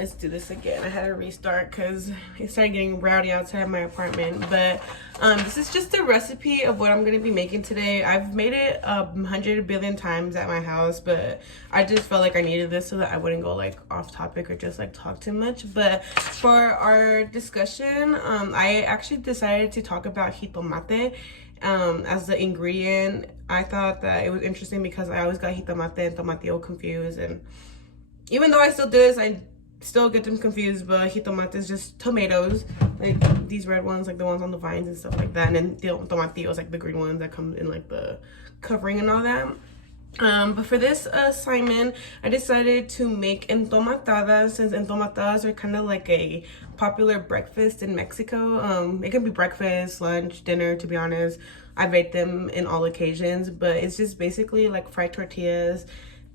let's do this again. I had to restart because it started getting rowdy outside my apartment. But this is just a recipe of what I'm going to be making today. I've made it 100 billion times at my house, but I just felt like I needed this so that I wouldn't go like off topic or just like talk too much. But for our discussion, I actually decided to talk about jitomate as the ingredient. I thought that it was interesting because I always got jitomate and tomatillo confused, and even though I still do this, I still get them confused. But jitomate is just tomatoes, like these red ones, like the ones on the vines and stuff like that, and then tomatillos, like the green ones that come in like the covering and all that. But for this assignment, I decided to make entomatadas, since entomatadas are kind of like a popular breakfast in Mexico. It can be breakfast, lunch, dinner, to be honest. I've ate them in all occasions, but it's just basically like fried tortillas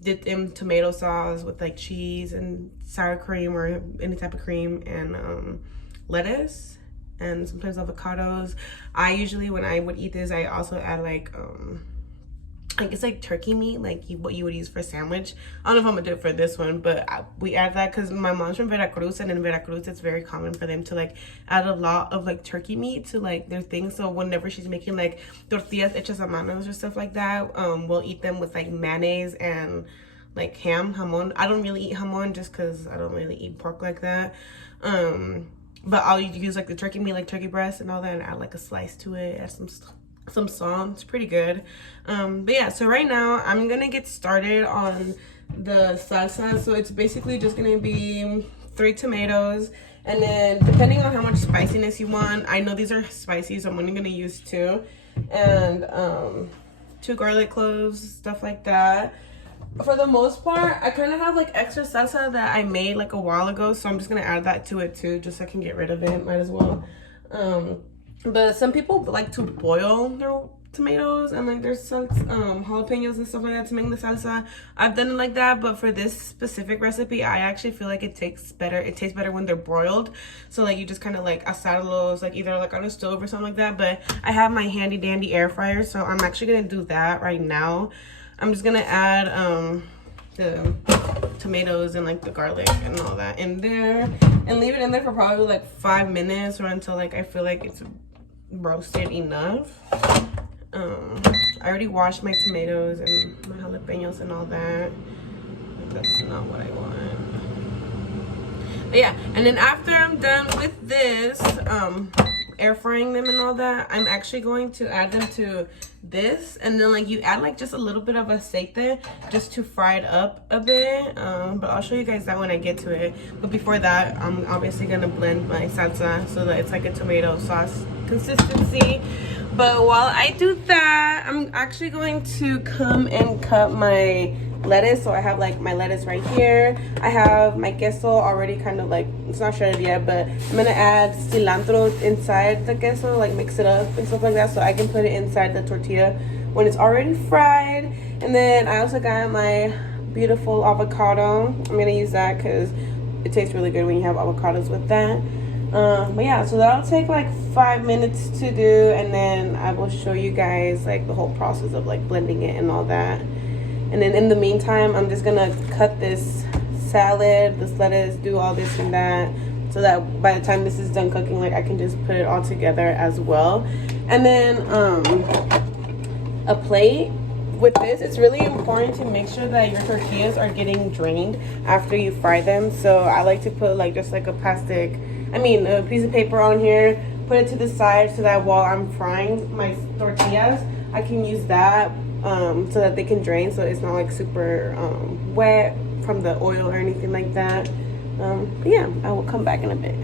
dipped in tomato sauce with like cheese and sour cream or any type of cream, and lettuce and sometimes avocados. I usually, when I would eat this, I also add like I guess like turkey meat, like what you would use for a sandwich. I don't know if I'm gonna do it for this one, but we add that because my mom's from Veracruz, and in Veracruz it's very common for them to like add a lot of like turkey meat to like their things. So whenever she's making like tortillas hechas a manos or stuff like that, we'll eat them with like mayonnaise and like jamon. I don't really eat jamon just because I don't really eat pork like that. But I'll use like the turkey meat, like turkey breast and all that, and add like a slice to it, add some salt. It's pretty good. But yeah, so right now I'm gonna get started on the salsa. So it's basically just gonna be 3 tomatoes, and then depending on how much spiciness you want, I know these are spicy, so I'm only gonna use 2, and 2 garlic cloves, stuff like that. For the most part, I kind of have like extra salsa that I made like a while ago, so I'm just gonna add that to it too, just so I can get rid of it. Might as well. But some people like to boil their tomatoes and like their jalapenos and stuff like that to make the salsa. I've done it like that, but for this specific recipe, I actually feel like it tastes better when they're broiled. So like you just kind of like asarlos, like either like on a stove or something like that. But I have my handy dandy air fryer, so I'm actually gonna do that right now. I'm just gonna add the tomatoes and like the garlic and all that in there, and leave it in there for probably like 5 minutes or until like I feel like it's roasted enough. I already washed my tomatoes and my jalapenos and all that. That's not what I want. But yeah, and then after I'm done with this, air frying them and all that, I'm actually going to add them to this, and then like you add like just a little bit of aceite just to fry it up a bit. But I'll show you guys that when I get to it. But before that, I'm obviously gonna blend my salsa so that it's like a tomato sauce consistency. But while I do that, I'm actually going to come and cut my lettuce. So I have like my lettuce right here. I have my queso already kind of like, it's not shredded yet, but I'm gonna add cilantro inside the queso, like mix it up and stuff like that, so I can put it inside the tortilla when it's already fried. And then I also got my beautiful avocado. I'm gonna use that because it tastes really good when you have avocados with that. But yeah, so that'll take like 5 minutes to do, and then I will show you guys like the whole process of like blending it and all that. And then in the meantime, I'm just gonna cut this salad, this lettuce, do all this and that, so that by the time this is done cooking, like I can just put it all together as well. And then a plate with this, it's really important to make sure that your tortillas are getting drained after you fry them. So I like to put like just like a piece of paper on here, put it to the side so that while I'm frying my tortillas, I can use that so that they can drain, so it's not like super wet from the oil or anything like that. But yeah, I will come back in a bit.